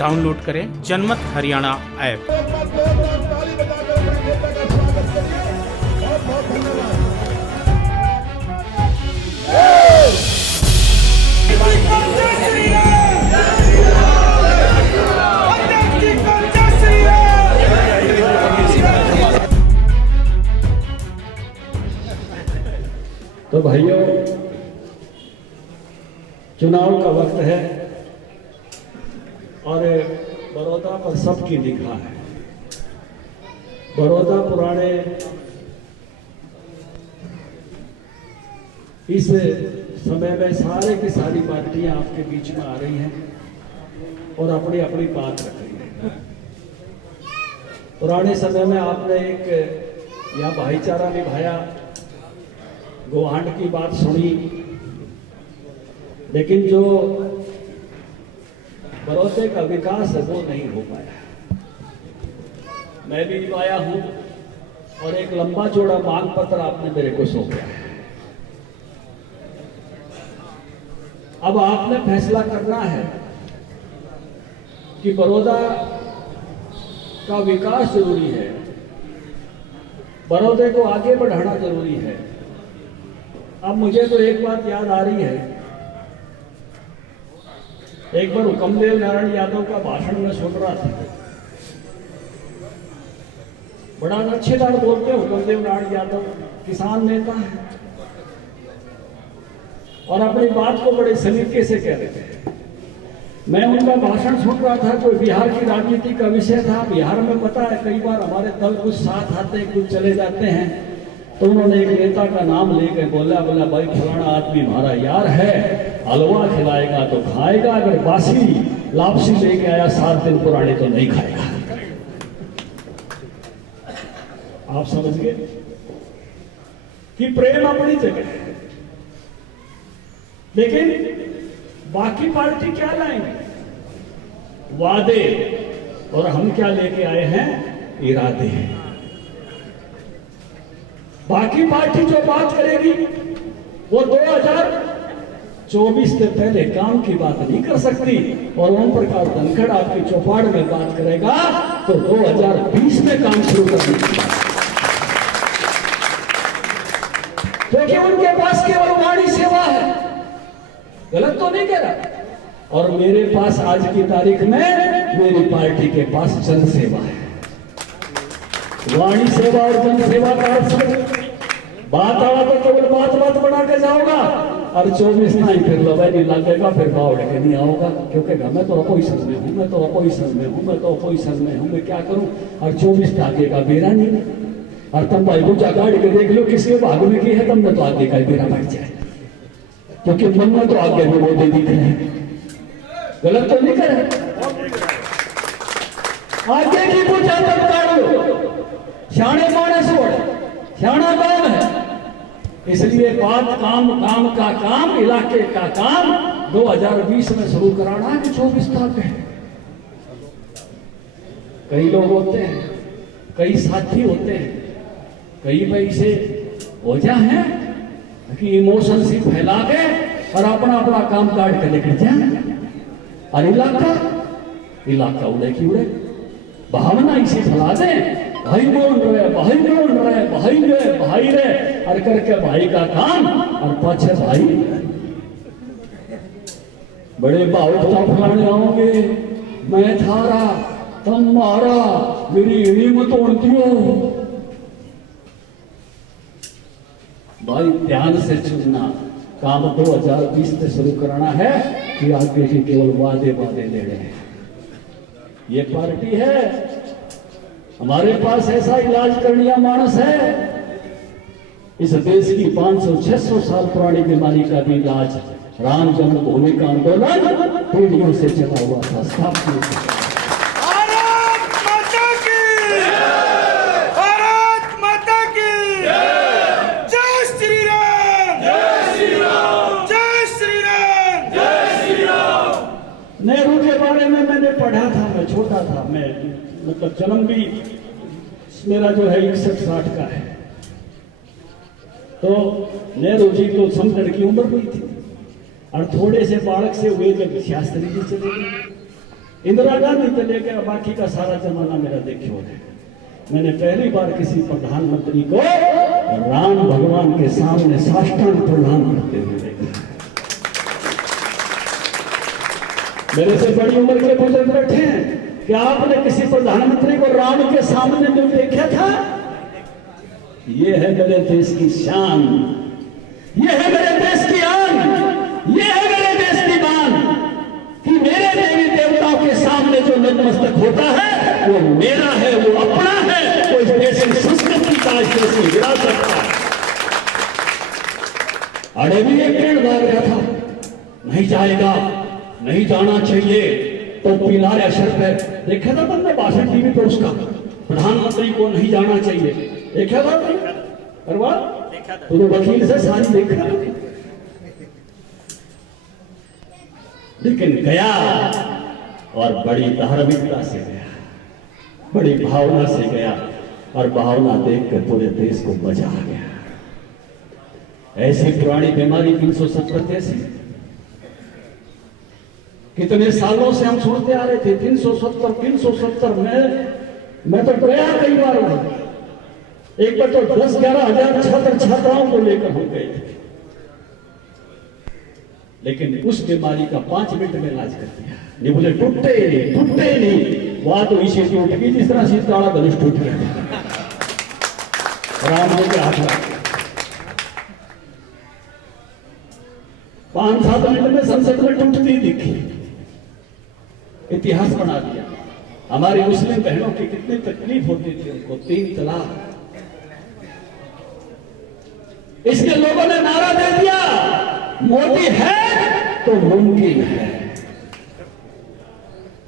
Download करें जनमत Haryana app. तो भाइयों, चुनाव का वक्त है और बड़ौदा पर सबकी निगाह है। बड़ौदा पुराने इस समय में सारे की सारी पार्टियां आपके बीच में आ रही हैं और अपनी अपनी बात रख रही हैं। पुराने समय में आपने एक यहाँ भाईचारा निभाया, गोहांड की बात सुनी, लेकिन जो बड़ौदे का विकास है वो नहीं हो पाया। मैं भी आया हूं और एक लंबा चौड़ा मांग पत्र आपने मेरे को सौंपा है। अब आपने फैसला करना है कि बड़ौदा का विकास जरूरी है, बड़ौदे को आगे बढ़ाना जरूरी है। अब मुझे तो एक बात याद आ रही है, एक बार हुक्मदेव नारायण यादव का भाषण में सुन रहा था। बड़ा अच्छेदार बोलते हैं हुक्मदेव नारायण यादव, किसान नेता है और अपनी बात को बड़े सलीके से कह रहे थे। मैं उनका भाषण सुन रहा था, कोई बिहार की राजनीति का विषय था। बिहार में पता है कई बार हमारे दल कुछ साथ आते हैं, कुछ चले जाते हैं, तो उन्होंने एक नेता का नाम लेकर बोला भाई फलाना आदमी हमारा यार है, हलवा खिलाएगा तो खाएगा, अगर बासी लापसी लेके आया 7 दिन पुराने तो नहीं खाएगा। आप समझ गए कि प्रेम अपनी जगह है, लेकिन बाकी पार्टी क्या लाएंगे? वादे, और हम क्या लेके आए हैं? इरादे। बाकी पार्टी जो बात करेगी वो 2024 से पहले काम की बात नहीं कर सकती, और ओम प्रकाश धनखड़ आपकी चौपाड़ में बात करेगा तो 2020 में काम शुरू करने की बात, क्योंकि उनके पास केवल वाणी सेवा है। गलत तो नहीं कह रहा। और मेरे पास आज की तारीख में मेरी पार्टी के पास जन सेवा है। वाणी सेवा और जन सेवा का अर्थ, बात आवा तो केवल बात बना के जाओगा और 24 नहीं फिर लबाई नहीं लगेगा, फिर बावड़ के नहीं आओगा, क्योंकि मैं तो अपोजिशन में हूँ, मैं तो अपोजिशन में हूँ, मैं तो अपोजिशन में हूँ, मैं क्या करूँ? और 24 के आगे का बेरा नहीं। और तुम भाई बुझा गाड़ी के देख लो किसके भाग में की है, तुमने तो आगे का बेरा बैठ जाए, क्योंकि मन में तो आगे में वो दे दिख रहे हैं। गलत तो नहीं करे। आगे की पूछा तब काढ़ो, शाणे मानस शाणा काम है। इसलिए बात काम का काम, इलाके का काम 2020 में शुरू कराना है कि 24 तक है। कई लोग होते हैं, कई साथी होते हैं, कई पैसे वजह है कि इमोशन से फैला के और अपना अपना काम काट के निकल जाए। और इलाका उड़े की उड़े, भावना इसे फैला दें, भाई बोल रहे, भाई बोल रहे, भाई रे और करके भाई का काम, और पाछे भाई बड़े भावुकता फलाने आओगे, मैं थारा तुम मारा, मेरी इड़ी मत तोड़ती हो। भाई ध्यान से चुनना, काम 2020 से शुरू कराना है कि आगे की केवल वादे ले रहे हैं। ये पार्टी है, हमारे पास ऐसा इलाज करनिया मानस है। इस देश की 500-600 साल पुरानी बीमारी का भी इलाज राम जन्मभूमि का आंदोलन पीढ़ियों से चला हुआ था। स्थापित नेहरू के बारे में मैंने पढ़ा था, मैं छोटा था, मैं मतलब जन्म भी मेरा जो है 61-60 का है, तो नेहरू जी तो समझ की उम्र हुई थी और थोड़े से बालक से हुए जब शास्त्री जी चले गए इंदिरा गांधी से लेकर बाकी का सारा जमाना मेरा देखियो है। मैंने पहली बार किसी प्रधानमंत्री को राम भगवान के सामने साष्टांग प्रणाम करते हुए देखा। मेरे से बड़ी उम्र के बुजुर्ग बैठे हैं, क्या आपने किसी प्रधानमंत्री को राम के सामने जो देखा था? ये है मेरे देश की शान, ये है मेरे देश की आन, ये है मेरे देश की मान कि मेरे देवी देवताओं के सामने जो नतमस्तक होता है वो मेरा है, वो अपना है, वो इस देश की संस्कृति का, इस देश की विरासत का। अरे भी एक पेड़ भाग रहा था, नहीं जाएगा, नहीं जाना चाहिए, तो पिलाया शर्त है। देखा था तुमने भाषण टीवी पे उसका, प्रधानमंत्री को नहीं जाना चाहिए, देखा था? करवा तो वकील से सारी देखा, लेकिन गया और बड़ी धार्मिकता से गया, बड़ी भावना से गया, और भावना देखकर पूरे देश को मजा आ गया। ऐसी पुरानी बीमारी 370 ऐसी कितने सालों से हम सुनते आ रहे थे, 370 मैं तो गया कई बार, एक बार तो 10-11 हजार छात्र छात्राओं को लेकर हम गए थे, लेकिन उस बीमारी का 5 मिनट में इलाज कर दिया। नहीं बोले टूटते नहीं, वहां तो इसे टूट गई जिस तरह सीताड़ा धनुष टूट गया राम जी के हाथ में। 5-7 मिनट में संसद में टूटती दिखी, इतिहास बना दिया। हमारी मुस्लिम बहनों की कितनी तकलीफ होती थी, उनको 3 तलाक। इसके लोगों ने नारा दे दिया, मोदी है तो मुमकिन है।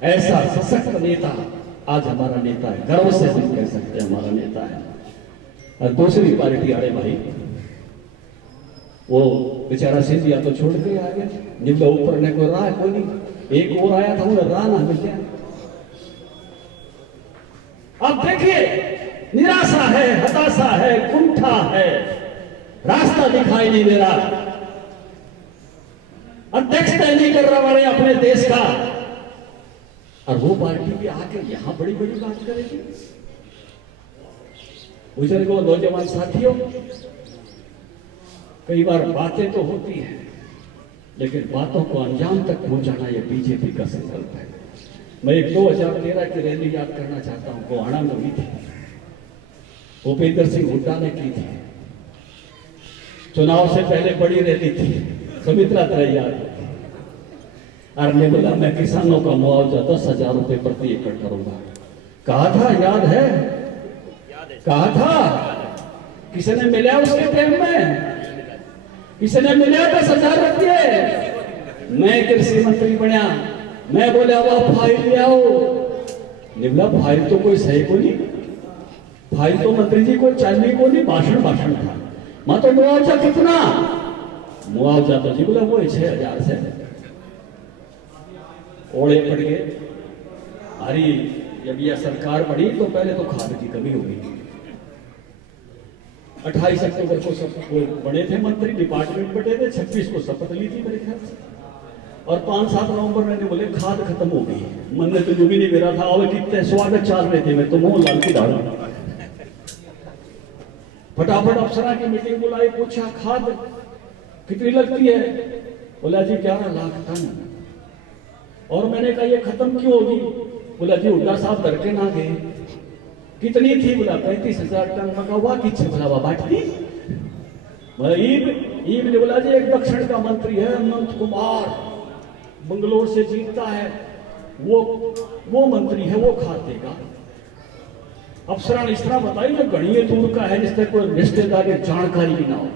ऐसा सशक्त नेता आज हमारा नेता है, गर्व से हम कह सकते हैं हमारा नेता है। और दूसरी पार्टी अरे भाई, वो बेचारा सिंधिया तो छोड़ के आ गया, जिनका ऊपर ने कोई राह कोई नहीं, एक और आया था उन्हें राह ना मिल गया। अब देखिए, निराशा है, हताशा है, कुंठा है, रास्ता दिखाई नहीं दे रहा, अध्यक्ष तय नहीं कर रहा वाले अपने देश का, और वो पार्टी भी आके यहां बड़ी बड़ी बात करेगी। बुजुर्गों, नौजवान साथियों, कई बार बातें तो होती हैं, लेकिन बातों को अंजाम तक पहुंचाना यह बीजेपी का संकल्प है। मैं एक 2013 की रैली याद करना चाहता हूं, गोहाना में हुई थी, भूपेंद्र सिंह हुड्डा ने की थी। चुनाव से पहले बड़ी रैली थी, सुमित्रा तैयार, और ने बोला मैं किसानों का मुआवजा 10,000 रुपए प्रति एकड़ करूंगा। कहा था, याद है? कहा था, किसी ने मिला उसके टाइम में? किसी ने मिला 10,000 रुपये? मैं कृषि मंत्री बनया, मैं बोला वो फाइल ले आओ। निबला फाइल तो कोई सही को नहीं, फाइल तो मंत्री जी को चाहिए को नहीं, भाषण था। मैं तो मुआवजा कितना? मुआवजा तो जी बोला वो 6,000 से ओढ़े पड़ गए। अरे जब यह सरकार बढ़ी तो पहले तो खाद की कमी होगी। 28 अक्टूबर को सब बड़े थे मंत्री, डिपार्टमेंट बटे थे, 26 को शपथ ली थी मेरे ख्याल से, और 5-7 नवंबर मैंने बोले खाद खत्म हो गई। मन ने तो जो भी नहीं मेरा था, और कितने स्वागत चाल रहे थे, मैं तो मुंह लाल की डाल। फटाफट अफसरा की मीटिंग बुलाई, पूछा खाद कितनी लगती है? बोला जी 11 लाख टन। और मैंने कहा ये खत्म क्यों होगी? बोला जी हुड्डा साहब डर के ना गए। कितनी थी? बोला 35,000 टन। मैं कहा वाह किच्छे बोला वाह बांटती। ईब ने बोला जी एक दक्षिण का मंत्री है अनंत कुमार, बंगलोर से जीतता है, वो मंत्री है, वो खाद देगा। अफसरा ने इस तरह बताई जो गणीय दूर का है, जिससे कोई रिश्तेदारी जानकारी भी ना हो।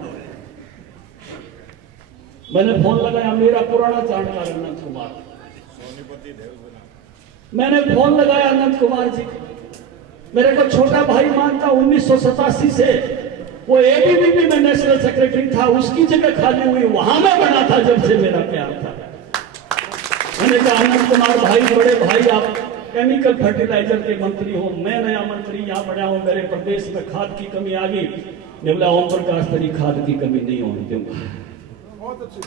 मैंने फोन लगाया, मेरा पुराना जानकार अनंत कुमार, मैंने फोन लगाया अनंत कुमार जी, मेरे को छोटा भाई मानता, 1987 से वो एबीवीपी में नेशनल सेक्रेटरी था, उसकी जगह खाली हुई वहां में बना था जब से मेरा प्यार था। मैंने कहा अनंत कुमार भाई, बड़े भाई, आप केमिकल फर्टिलाइजर के मंत्री हो, मैं नया मंत्री यहाँ बना हूं, मेरे प्रदेश में खाद की कमी आ गई। ने बोला ओम प्रकाश तेरी खाद की कमी नहीं होने दूंगा। बहुत अच्छी।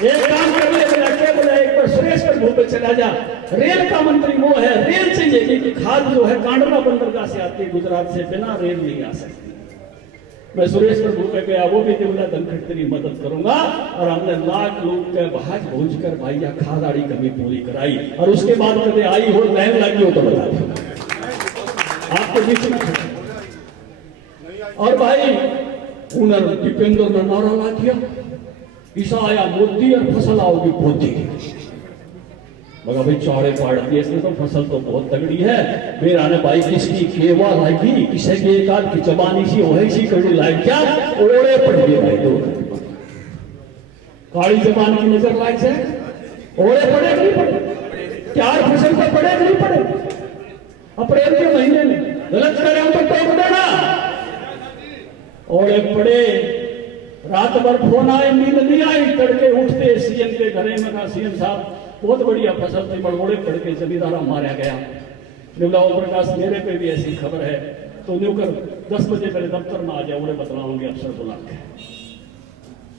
एक काम कर ले, बोला क्या बोला, एक बार सुरेश प्रभु पे चला जा, रेल का मंत्री वो है, रेल चाहिए कि खाद जो है कांडला बंदरगाह से आती है गुजरात से, बिना रेल नहीं आ सकती। मैं सुरेश प्रभु पे गया, वो भी बोला धनखड़ तेरी मदद करूंगा, और हमने लाख लोग के भाज भूज कर भैया खादाड़ी कमी पूरी कराई, और उसके बाद कभी आई हो लाइन लगी हो तो बता दो आपके बीच में। और भाई उन्होंने दीपेंद्र ने नारा ला दिया, ईसा आया मोदी और फसल आओगी पोती। मगर भाई चौड़े पाड़ दिए इसने, तो फसल तो बहुत तगड़ी है। मेरा ने भाई किसकी केवा लागी, किसे के एक आध की जबानी सी हो सी कड़ी लाग क्या ओड़े पड़ गए भाई, दो काली जबान की नजर लाग से ओड़े पड़े नहीं पड़े, 4 फसल पर पड़े नहीं पड़े। अप्रैल के महीने में गलत करे तो टोक देना, ओड़े पड़े। रात भर फोन आए, नींद नहीं आई, तड़के उठते सीएम के घरे में कहा सीएम साहब बहुत बढ़िया फसल थी, बड़बोड़े पड़ के जमींदारा मारा गया। निवला ओम प्रकाश मेरे पे भी ऐसी खबर है, तो न्यू कर 10 बजे मेरे दफ्तर में आ जाए, उन्हें बतलाऊंगे अफसर बुला के।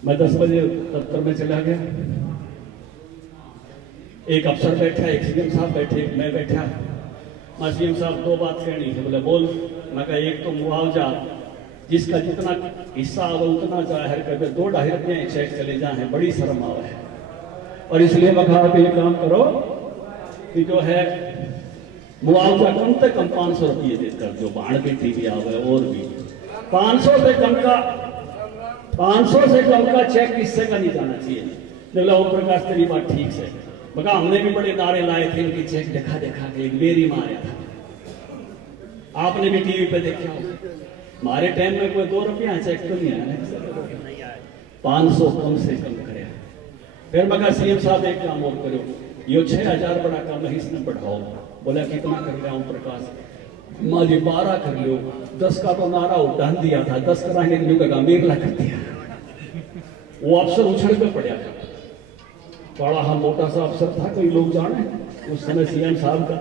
मैं 10 बजे दफ्तर में चला गया, एक अफसर बैठा, एक सीएम साहब बैठे, मैं बैठा। मैं सीएम साहब 2 बात कहनी है, बोले बोल। मैं कहा एक तो मुआवजा जिसका जितना हिस्सा आवे उतना जाहिर कर, 2-2.5 रुपये चेक चले जाए, बड़ी शर्म आवे है। और इसलिए मैं कहा कि ये काम करो कि जो है मुआवजा कम से कम 500 रुपये देकर, जो बाढ़ की टीवी आवे और भी 500 से कम का चेक किससे का नहीं जाना चाहिए। बोला ओम प्रकाश तेरी बात ठीक है। मगर हमने भी बड़े नारे लाए थे इनकी चेक दिखा दिखा के, एक बेरी मारा था, आपने भी टीवी पे देखा हो। हमारे टाइम में कोई 2 रुपया चेक तो नहीं आया, 500 कम से कम करे। फिर मगर सीएम साहब एक काम और करो, ये 6000 बड़ा काम है, इसमें बढ़ाओ। बोला कितना कर रहा हूं प्रकाश, माँ जी 12 कर लो, 10 का तो नारा उठान दिया था, 10 कराने के लिए मेरला कर दिया। वो अफसर उछल पे पड़ा था, बड़ा हम मोटा सा अफसर था, कोई लोग जाने उस समय सीएम साहब का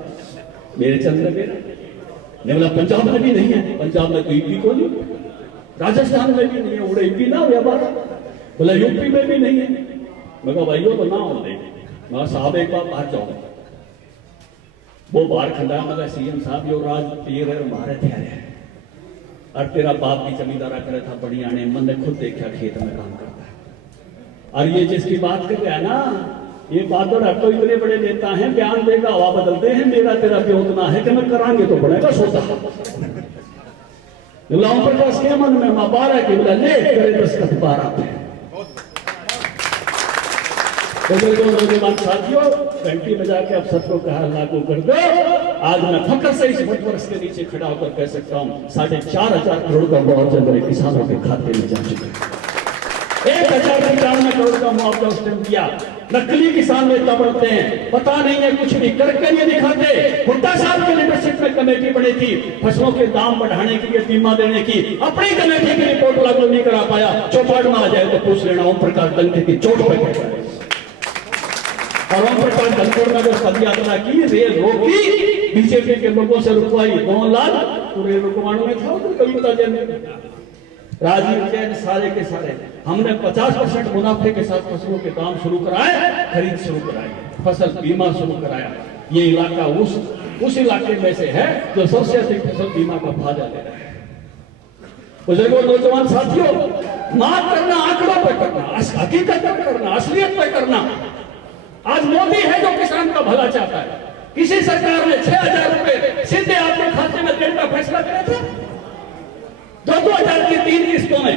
मेरे चंद्र मेरा ने। बोला पंजाब में भी नहीं है, पंजाब में तो ईपी को नहीं, राजस्थान में भी नहीं है, उड़े ईपी ना हुआ बात। बोला यूपी में भी नहीं है। मगर भाइयों तो ना होते, मगर साहब एक बार बाहर जाओ, वो बाहर खंडा, मगर सीएम साहब यो राज पीर है मारे थे, और तेरा बाप भी जमींदारा करे था बढ़िया ने, मैंने खुद देखा खेत में काम करता है। और ये जिसकी बात कर रहा है ना, ये बादल अब तो इतने बड़े नेता हैं, बयान देगा हवा बदलते हैं, मेरा तेरा भी उतना है कि मैं करांगे तो बनेगा सोता। ओम प्रकाश के मन में मां 12 के बोला ले करे 10 का 12 पे। साथियों घंटी बजा के अब सबको कहा लागू कर दो। आज मैं फख्र से इस वट के नीचे खड़ा होकर कह सकता हूँ 4,500 करोड़ का मुआवजा मेरे किसानों के खाते में जा चुका है। 1,95 करोड़ का मुआवजा उस टाइम दिया। नकली किसान नेता बनते हैं, पता नहीं है कुछ भी करके नहीं दिखाते। हुड्डा साहब के लीडरशिप में कमेटी बनी थी फसलों के दाम बढ़ाने की, बीमा देने की, अपनी कमेटी की रिपोर्ट लागू नहीं करा पाया। चौपाट में आ जाए तो पूछ लेना ओम प्रकाश डंके की चोट पर। और ओम प्रकाश धनखड़ में जब पद यात्रा की, रेल रोकी, बीजेपी के लोगों से रुकवाई, 9 लाख तो रेल रुकवाने में था कविता जैन, राजीव जैन, सारे के सारे। हमने 50% मुनाफे के साथ फसलों के दाम शुरू कराए, खरीद शुरू कराई, फसल बीमा शुरू कराया। ये इलाका उस इलाके में से है जो सबसे अधिक फसल बीमा का फायदा ले रहा है। बुजुर्गों, नौजवान साथियों, माफ करना आंकड़ों पर करना, हकीकत पर करना, असलियत पर करना। आज मोदी है जो किसान का भला चाहता है। किसी सरकार ने 6,000 रुपए सीधे आपके खाते में देने का फैसला किया था, 2,000 की 3 किस्तों में।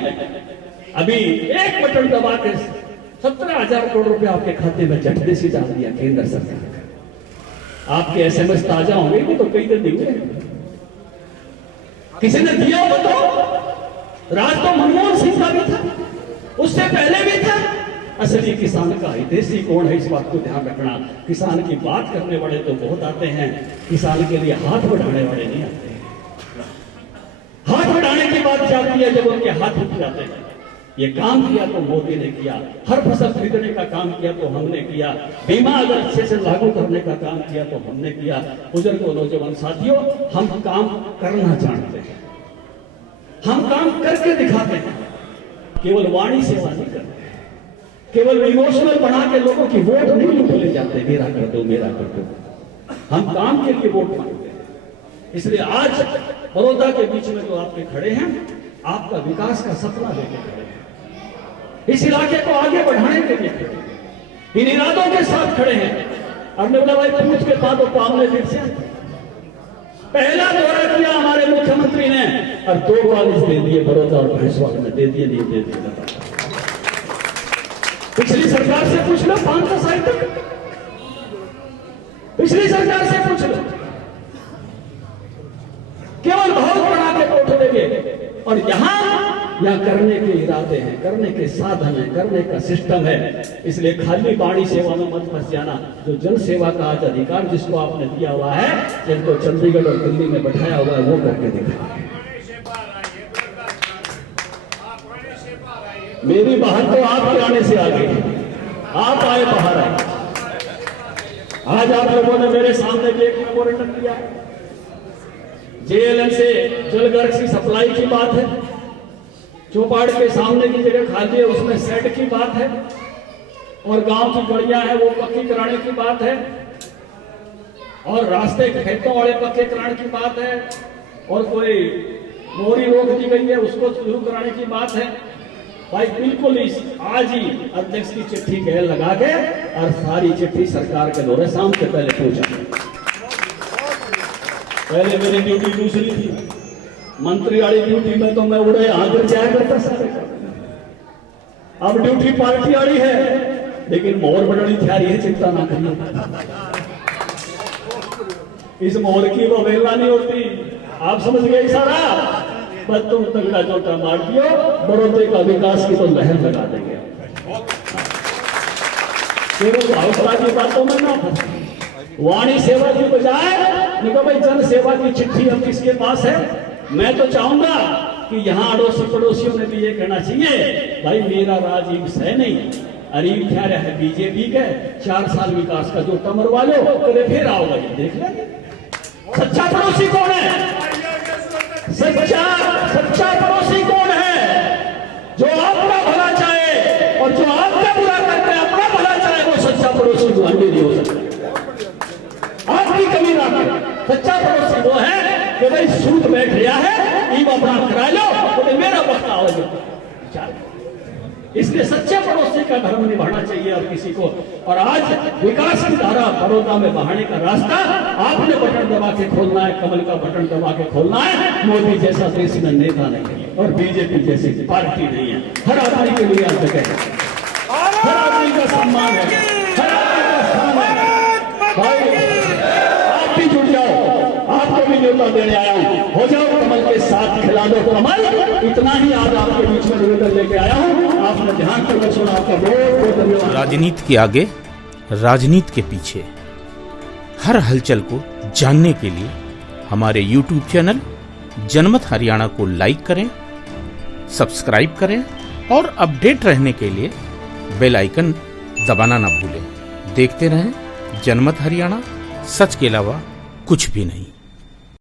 अभी एक बटन दबा के 17,000 करोड़ रुपए आपके खाते में झटके से डाल दिया केंद्र सरकार। आपके एसएमएस ताजा होंगे तो कई दिन नहीं हुए, किसी ने दिया बताओ। राज तो मनमोहन सिंह का भी था, उससे पहले भी था। असली किसान का हितैषी कौन है, इस बात को ध्यान रखना। किसान की बात करने वाले तो बहुत आते हैं, किसान के लिए हाथ बढ़ाने वाले नहीं आते। हाथ बढ़ाने की बात चलती है जब उनके हाथ उठ जाते हैं। ये काम किया तो मोदी ने किया, हर फसल खरीदने का काम किया तो हमने किया, बीमा अगर अच्छे से लागू करने का काम किया तो हमने किया। बुजुर्गों, नौजवान साथियों, हम काम करना जानते हैं, हम काम करके दिखाते हैं, केवल वाणी सेवा नहीं करते। केवल इमोशनल बना के लोगों की वोट नहीं लूट ले जाते, मेरा कर दो, मेरा कर दो। हम काम के लिए वोट मांगते हैं। इसलिए आज बड़ौदा के बीच में जो आपके खड़े हैं, आपका विकास का सपना लेके खड़े हैं, इस इलाके को आगे बढ़ाने के लिए खड़े हैं, इन इरादों के साथ खड़े हैं। हमने बोला भाई पूछ के बाद पामले फिर से पहला दौरा किया हमारे मुख्यमंत्री ने और 2 कॉलेज दे दिए, बड़ौदा और भैंसवाल में दे दिए, नहीं दे दिए। पिछली सरकार से पूछ लो 500 साल तक, पिछली सरकार से पूछ लो, केवल बहुत बना के वोट देंगे। और यहां करने के इरादे हैं, करने के साधन है, करने का सिस्टम है। इसलिए खाली बाणी सेवा में मत फंस जाना। जो जन सेवा का आज अधिकार जिसको आपने दिया हुआ है, जिनको चंडीगढ़ और दिल्ली में बैठाया हुआ है, वो करके दिखाएं। मेरी बहन तो आपके आने से आ गई, आप आए, बाहर आए। आज आप लोगों ने मेरे सामने भी एक मेमोरेंडम दिया। जेएलएन से जलघर की सप्लाई की बात है, चौपाड़ के सामने की जगह खाली है उसमें सेट की बात है, और गांव की गलियां है वो पक्की कराने की बात है, और रास्ते खेतों वाले पक्के कराने की बात है, और कोई मोरी रोक दी गई है उसको शुरू कराने की बात है। भाई बिल्कुल आज ही अध्यक्ष की चिट्ठी गैर लगा के और सारी चिट्ठी सरकार के दौरे शाम से पहले पहुंचा। पहले मेरी ड्यूटी दूसरी थी, मंत्री वाली ड्यूटी में तो मैं उड़े आगे जाया करता सारे। अब ड्यूटी पार्टी वाली है, लेकिन मोहर बड़ी तैयारी है, चिंता ना करिए। इस मोहर की वो अवहेलना नहीं होती, आप समझ गए सारा। बस तुम तगड़ा चोटा मार दियो, बड़ौदे का विकास की तो लहर लगा देंगे। हौसला की बातों में ना फंसे। वाणी सेवा की बजाय देखो भाई जन सेवा की चिट्ठी अब किसके पास है। मैं तो चाहूंगा कि यहाँ अड़ोसी पड़ोसियों ने भी ये कहना चाहिए भाई मेरा राजीव है नहीं, अरीब क्या है बीजेपी के 4 साल विकास का जो टमर वाले तो फिर आओगे देख लेंगे। सच्चा पड़ोसी कौन है? सच्चा पड़ोसी कौन है? जो आपका भला चाहे और जो आपका बुरा करके अपना भला चाहे, वो सच्चा पड़ोसी दुआंडी नहीं हो सकता। आपकी कमी ना करे। सच्चा पड़ोसी वो है कि भाई सूद बैठ गया है, ईब अपना करा लो तो मेरा वक्त आओगे। इसलिए सच्चे पड़ोसी का धर्म निभाना चाहिए और किसी को। और आज विकास की धारा बड़ौदा में बहाने का रास्ता आपने बटन दबा के खोलना है, कमल का बटन दबा के खोलना है। मोदी जैसा देश में नेता नहीं है और बीजेपी जैसी पार्टी नहीं है। हर आदमी के लिए जगह है, हर आदमी का सम्मान है, हर आदमी का स्थान है। भाई आप भी जुड़ जाओ, आपको भी न्योता देने आया हूँ। हो जाओ कमल के साथ, खिला दो कमल। इतना ही आज आपके बीच में निवेदन लेके आया हूँ। आपने ध्यान करके सुना, आपका बहुत बहुत धन्यवाद। राजनीति के आगे, राजनीति के पीछे हर हलचल को जानने के लिए हमारे YouTube चैनल जनमत हरियाणा को लाइक करें, सब्सक्राइब करें और अपडेट रहने के लिए बेल आइकन दबाना ना भूलें। देखते रहें जनमत हरियाणा, सच के अलावा कुछ भी नहीं।